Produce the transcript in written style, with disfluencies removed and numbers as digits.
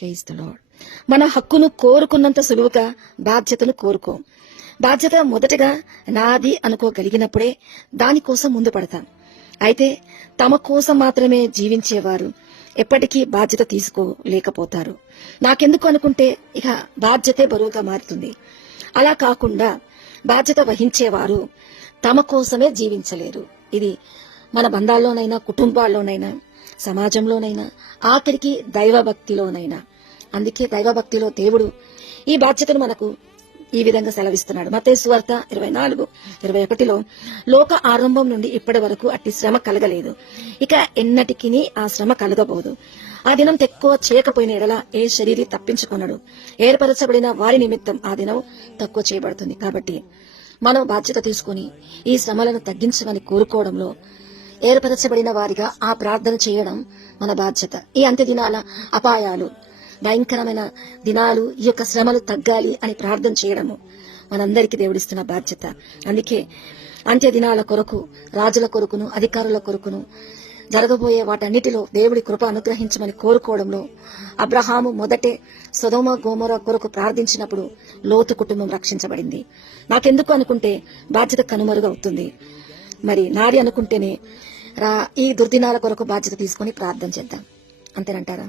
Praise the lord. మన హక్కును కోరుకున్నంత సులువుగా బాధ్యతను కోరుకో. బాధ్యత మొదటగా నాది అనుకోగలిగినప్పుడే దానికోసం ముందు పడతాం. అయితే తమ కోసం మాత్రమే జీవించేవారు ఎప్పటికీ బాధ్యత తీసుకోలేకపోతారు. నాకెందుకు అనుకుంటే ఇక బాధ్యతే బరువుగా మారుతుంది. అలా కాకుండా బాధ్యత వహించేవారు తమ కోసమే జీవించలేరు. ఇది మన బంధాల్లోనైనా, కుటుంబాల్లోనైనా, సమాజంలోనైనా, ఆఖరికి దైవభక్తిలోనైనా. అందుకే దైవభక్తిలో దేవుడు ఈ బాధ్యతను మనకు ఈ విధంగా సెలవిస్తున్నాడు. మత్తయి సువార్త 24:21 లోక ఆరంభం నుండి ఇప్పటి వరకు అట్టి శ్రమ కలగలేదు, ఇక ఎన్నటికి ఆ శ్రమ కలగబోదు. ఆ దినం తక్కువ చేయకపోయిన ఎడల ఏ శరీరి తప్పించుకొనడు. ఏర్పరచబడిన వారి నిమిత్తం ఆ దినం తక్కువ చేయబడుతుంది. కాబట్టి మనం బాధ్యత తీసుకుని ఈ శ్రమలను తగ్గించమని కోరుకోవడంలో, ఏర్పరచబడిన వారిగా ఆ ప్రార్థన చేయడం మన బాధ్యత. ఈ అంత్య దినాల అపాయాలు, భయంకరమైన దినాలు, ఈ యొక్క శ్రమలు తగ్గాలి అని ప్రార్థన చేయడము మనందరికీ దేవుడిస్తున్న బాధ్యత. అందుకే అంత్య దినాల కొరకు, రాజుల కొరకును, అధికారుల కొరకును జరగబోయే వాటన్నిటిలో దేవుడి కృప అనుగ్రహించమని కోరుకోవడంలో, అబ్రహాము మొదటే సొదొమ గొమొర్రా కొరకు ప్రార్థించినప్పుడు లోతు కుటుంబం రక్షించబడింది. నాకెందుకు అనుకుంటే బాధ్యత కనుమరుగవుతుంది. మరి నాది అనుకుంటేనే ఈ దుర్దినాల కొరకు బాధ్యత తీసుకుని ప్రార్థన చేద్దాం. అంతేనంటారా?